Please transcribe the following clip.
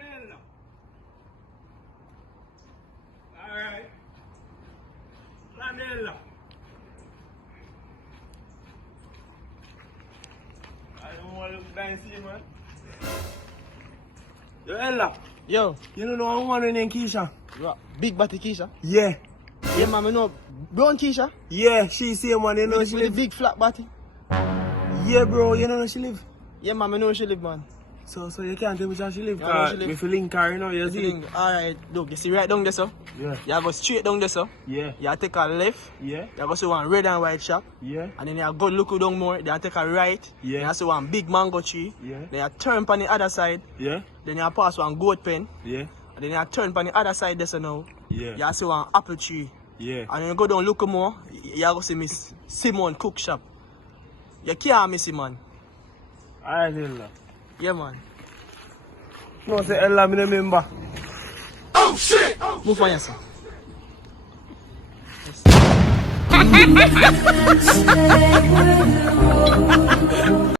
Ella. Alright. Planella. I don't want to look nice here, man. Yo, Ella. Yo, You don't know a woman named Keisha? big body Keisha. Yeah. Yeah, man, I know brown Keisha. Yeah, she same one. You know With she the live. big flat body. Yeah, bro. You know she live. Yeah, man, I know she live, man. So you can't tell which one she live. Yeah, I know she live. If you link her, you know, you see. Alright, look, you see right down there, sir. Yeah. You go straight down there, sir. Yeah. You take a left. Yeah. You go see one red and white shop. Yeah. And then you go look down more. Then you take a right. Yeah. You see one big mango tree. Yeah. Then you turn on the other side. Yeah. Then you pass one goat pen. Yeah. And then you turn on the other side there, so now. Yeah. You see one apple tree. Yeah. And then you go down look more. You go see Miss Simon cook shop. You can't miss it, man. Alright, Ella. Yeah, man. No, say Ella, me remember. Move on, yes, sir.